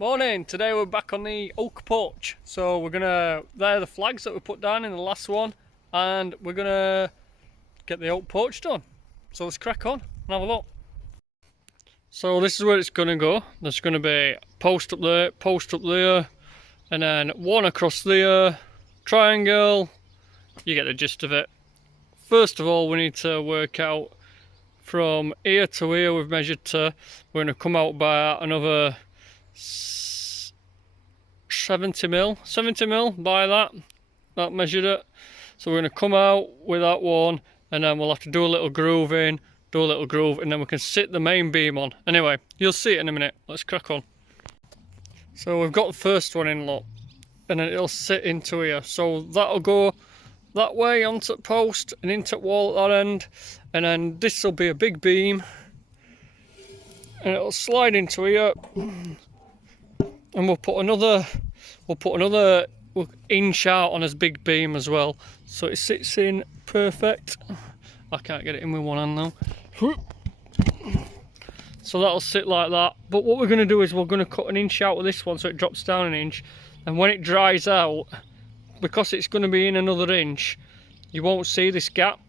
Morning, today we're back on the oak porch. So they're the flags that we put down in the last one, and we're gonna get the oak porch done. So let's crack on and have a look. So this is where it's gonna go. There's gonna be a post up there, and then one across there, triangle. You get the gist of it. First of all, we need to work out from here to here. We've measured to, we're gonna come out by another 70 mil by that measured it. So we're going to come out with that one, and then we'll have to do a little groove in, and then we can sit the main beam on. Anyway, you'll see it in a minute. Let's crack on. So we've got the first one in, look, and then it'll sit into here. So that'll go that way onto the post and into the wall at that end, and then this will be a big beam, and it'll slide into here. And we'll put another inch out on his big beam as well, so it sits in perfect. I can't get it in with one hand now. So that'll sit like that. But what we're going to do is we're going to cut an inch out of this one so it drops down an inch, and when it dries out, because it's going to be in another inch, you won't see this gap.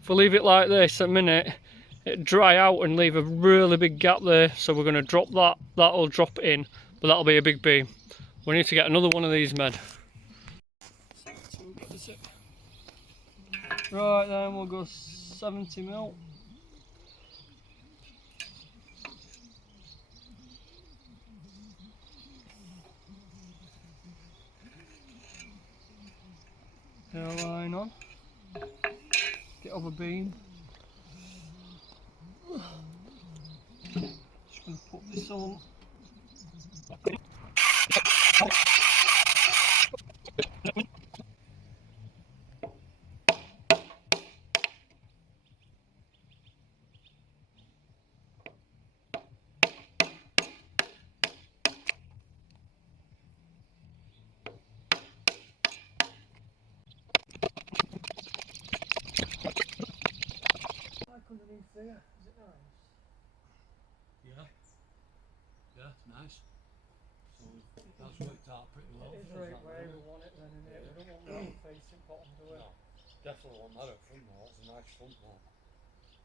If we leave it like this a minute, it'll dry out and leave a really big gap there. So we're going to drop that. That'll drop in, but that'll be a big beam. We need to get another one of these made. Right, then we'll go 70 mil. Hairline on. Get over beam. Just going to put this on. Underneath there, is it nice? Yeah, it's nice. So that's worked out pretty well. It is right where we want it then, innit? We don't want that facing bottom, do we? No, definitely want that at front wall. It's a nice front wall.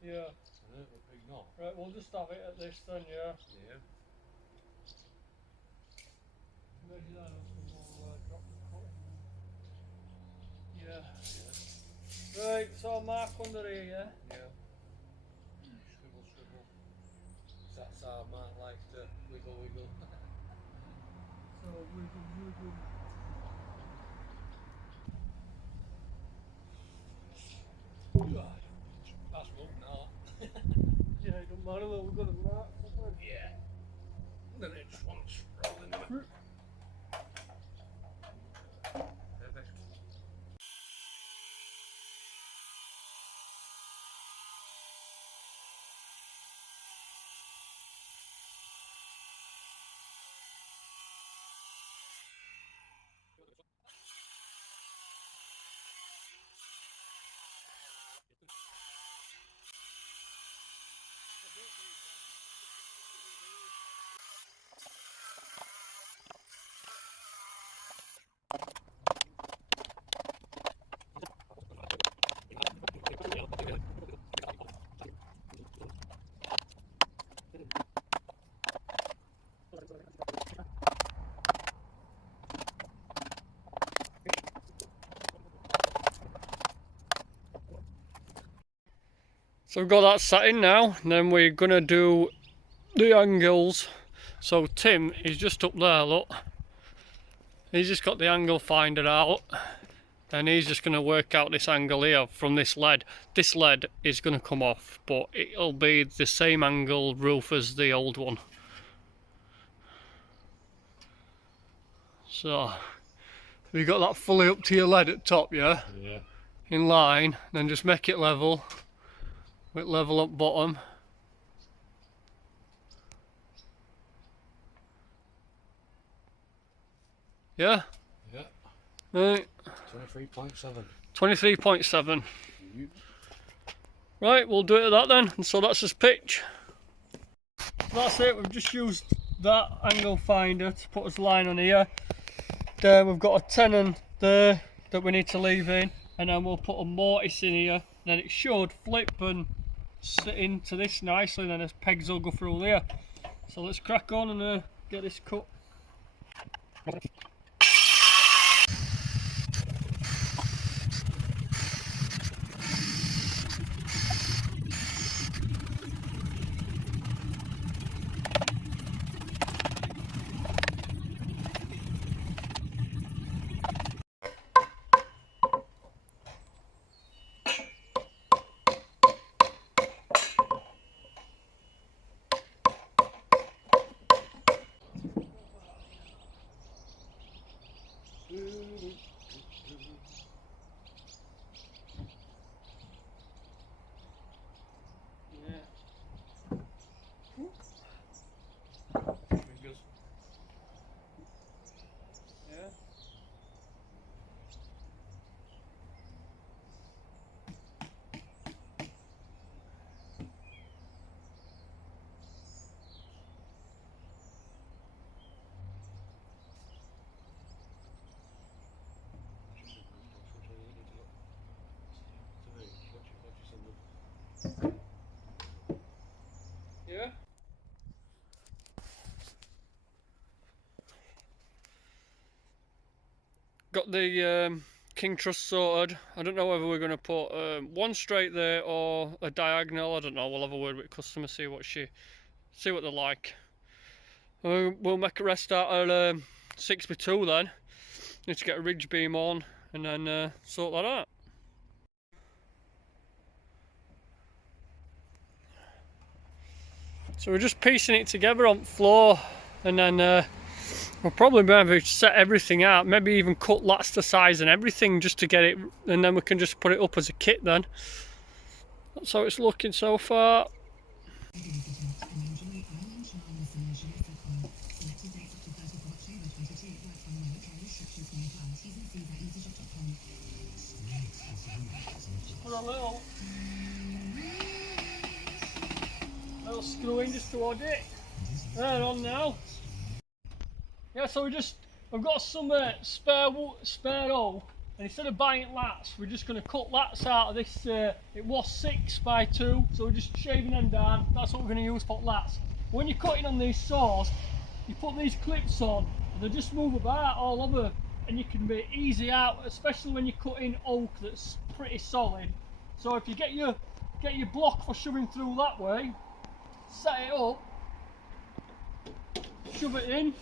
Yeah. Isn't it? With big knot. Right, we'll just have it at this then, yeah. Yeah. Measure that up and we'll drop the cut. Yeah. Right, so mark under here, yeah? Yeah. Scribble. That's how Mark likes to wiggle. So wiggle. That's good now. Yeah, it don't matter though, we've got a mark. Yeah. Then it just wants rolling in it. Perfect. So we've got that sat in now, and then we're gonna do the angles. So Tim is just up there, look. He's just got the angle finder out, and he's just gonna work out this angle here from this lead. This lead is gonna come off, but it'll be the same angle roof as the old one. So, you got that fully up to your lead at top, yeah? Yeah. In line, then just make it level. With level up bottom. Yeah? Yeah. Right. 23.7. 23.7. Right, we'll do it at that then. And so that's his pitch. That's it, we've just used that angle finder to put us line on here. There we've got a tenon there that we need to leave in, and then we'll put a mortise in here. Then it should flip and sit into this nicely, then the pegs will go through there. So let's crack on and get this cut. Yeah. Got the king truss sorted. I don't know whether we're going to put one straight there or a diagonal. I don't know. We'll have a word with customer, see what they like. We'll make a rest out at 6x2 then. Need to get a ridge beam on and then sort that out. So we're just piecing it together on the floor, and then we'll probably maybe set everything out, maybe even cut lats to size and everything just to get it, and then we can just put it up as a kit then. That's how it's looking so far. Put a little screw in just to hold it. Right on now. Yeah, so I've got some spare oak, and instead of buying lats, we're just going to cut lats out of this. It was 6x2, so we're just shaving them down. That's what we're going to use for lats. When you're cutting on these saws, you put these clips on, and they just move about all over, and you can be easy out, especially when you're cutting oak that's pretty solid. So if you get your block for shoving through that way, set it up, shove it in,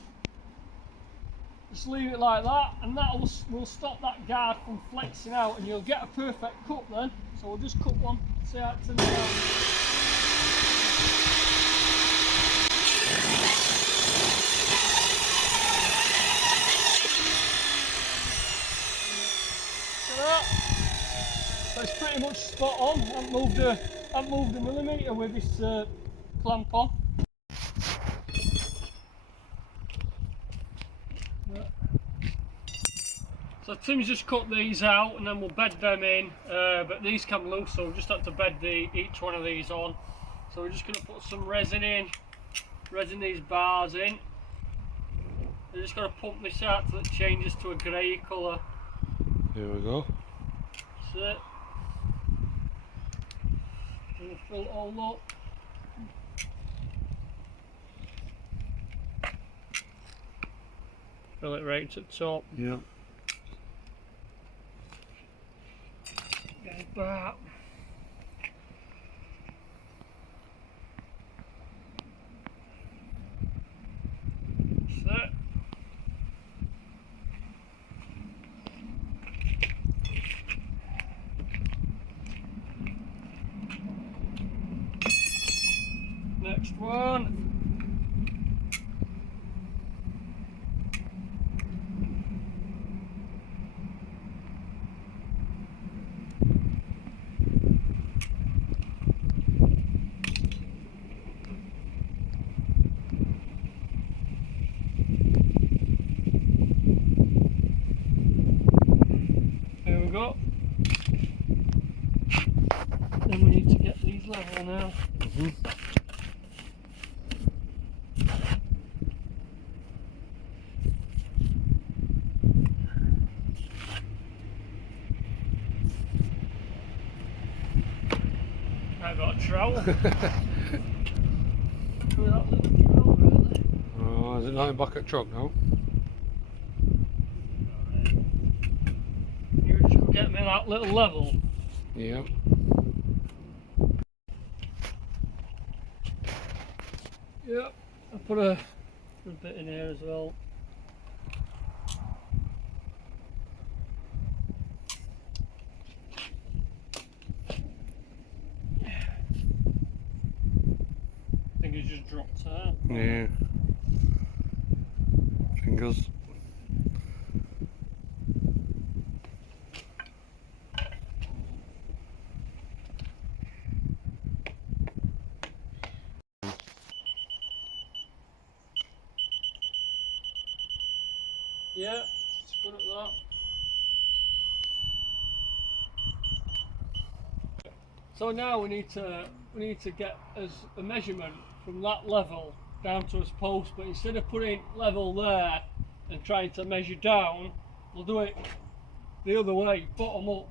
just leave it like that, and that will stop that guard from flexing out, and you'll get a perfect cut then. So we'll just cut one, see how it turns out. So it's pretty much spot on. I haven't moved a millimetre with this clamp on. So Tim's just cut these out, and then we'll bed them in, but these come loose, so we'll just have to bed each one of these on. So we're just going to put some resin these bars in. We're just going to pump this out till it changes to a grey colour. Here we go. That's it. And we'll fill it all up. Fill it right to the top. Yeah. Like that. That's it. Next one. There we go. Then we need to get these level now. trowel. With that little trowel, really. Oh, is it not in bucket truck now? You just could get me that little level. Yeah. Yeah, I put a bit in here as well. I think it just dropped out. Yeah. Fingers. Yeah, it's good at that. So now we need to get as a measurement from that level down to his post, but instead of putting level there and trying to measure down, we'll do it the other way, bottom up.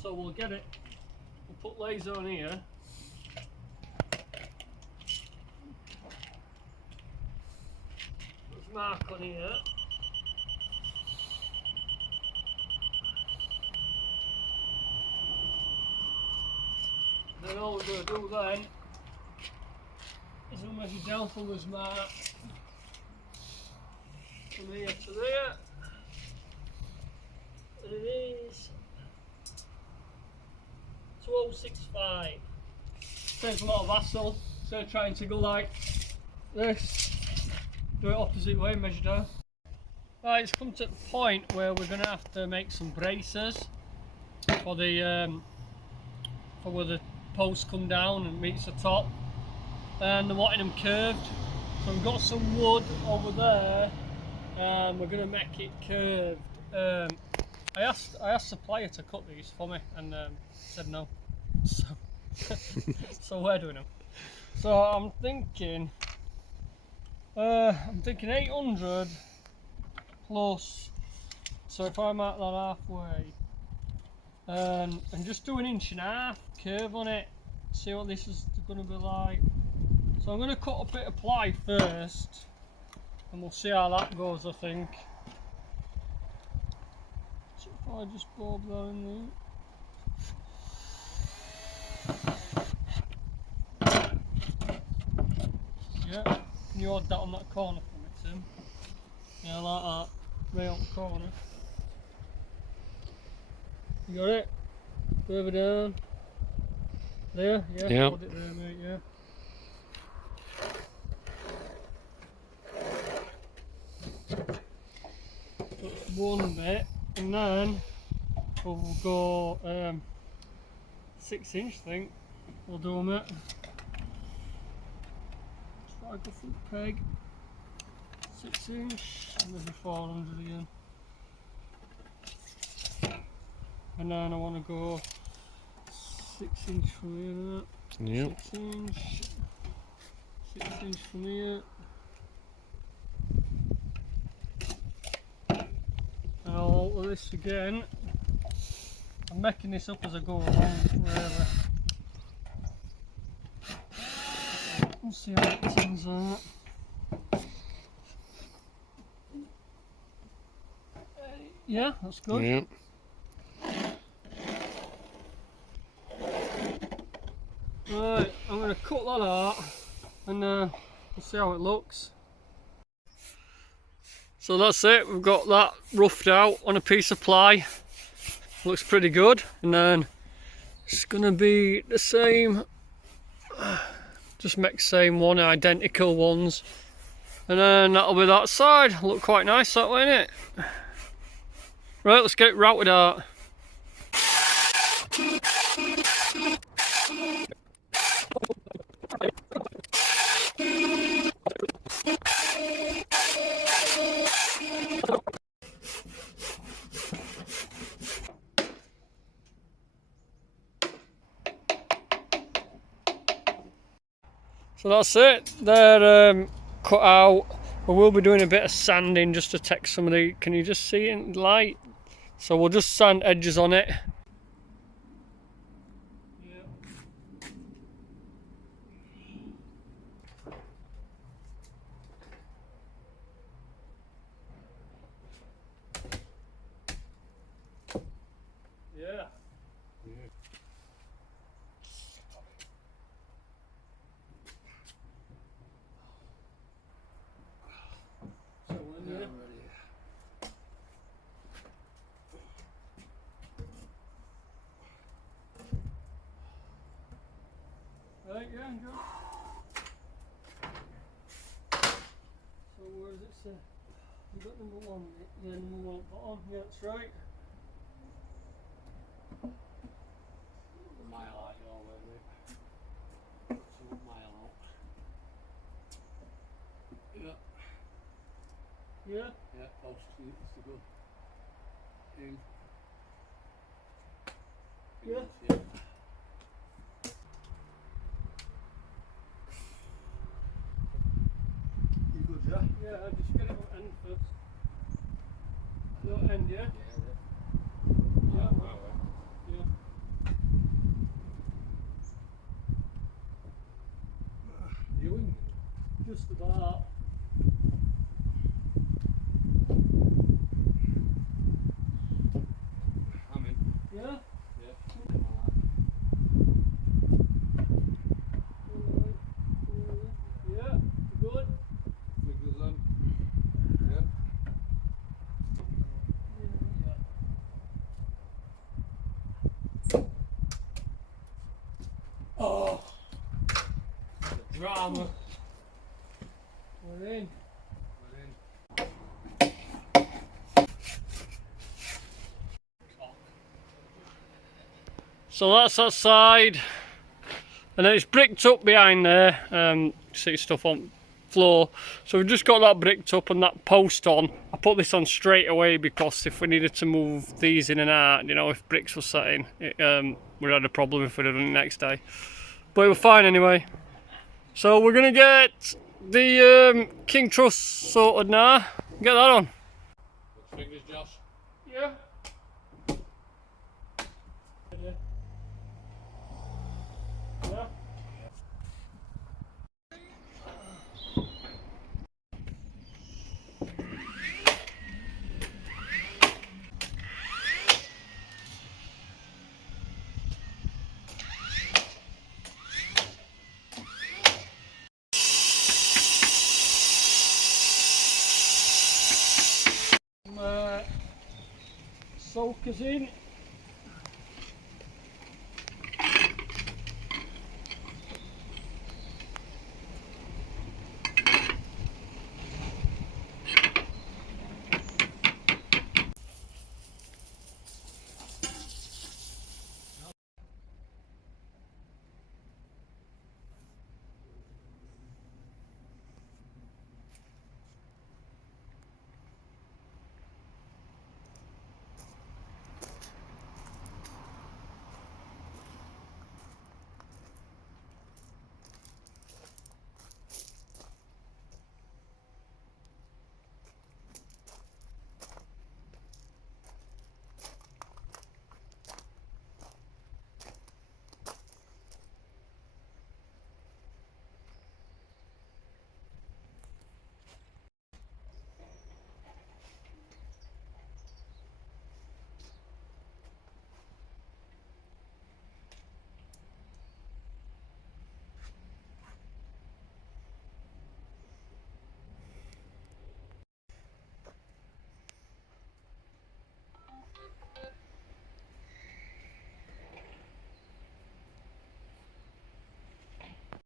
So we'll get it, we'll put laser on here. Let's mark on here. Then all we're going to do then is we'll measure down from this mark from here to there. And it is 2065. Saves a lot of hassle. Instead of trying to go like this, do it opposite way, measure down. Right, it's come to the point where we're going to have to make some braces for the for where the posts come down and meets the top, and they're wanting them curved. So we've got some wood over there, and we're going to make it curved. I asked supplier to cut these for me, and said no. So, so we're doing them. So I'm thinking 800 plus. So if I mark that halfway, and just do 1.5 inch curve on it, see what this is going to be like. So I'm going to cut a bit of ply first, and we'll see how that goes. I think. So if I just bob that in there. Yeah, can you hold that on that corner for me, Tim? Yeah, like that, right on the corner. You got it? Further down. There, yeah, Yeah. hold it there, mate, yeah. That's one bit, and then we'll go 6 inch, I think. We'll do them it. Try go for the peg. 6 inch, and maybe 400 again. And then I want to go 6 inch from here. Yep. 6 inch. 6 inch from here. And I'll alter this again. I'm making this up as I go along, really. We'll see how it turns out. Yeah, that's good. Yep. Right, I'm going to cut that out and we'll see how it looks. So that's it, we've got that roughed out on a piece of ply. Looks pretty good, and then it's going to be the same, just make the same one, identical ones, and then that'll be that side. Look quite nice that way, innit? Right, let's get it routed out. So that's it, they're cut out. We will be doing a bit of sanding just to take some of the, can you just see it in the light? So we'll just sand edges on it. yeah, good. So where does it say? You got number 1, yeah, number 1 at the bottom, yeah, that's right. A mile out your way, mate. 2 mile out. Yeah. Yeah? Yeah, post to go in. Yeah. Yeah. You good, yeah? Yeah, I'll just get it on end first. Your end, yeah? Yeah. Yeah. Yeah. You in? Just about. I'm in. Yeah? Yeah. Yeah, good. Figures on. Yeah. Oh, the drama. We're in. We're in. So that's that side. And then it's bricked up behind there. See stuff on floor. So we've just got that bricked up and that post on. I put this on straight away because if we needed to move these in and out, you know, if bricks were set in, we'd had a problem if we'd have done it next day. But it was fine anyway. So we're gonna get the king truss sorted now. Get that on. Good fingers, Josh. Yeah. Yeah. Soakers in.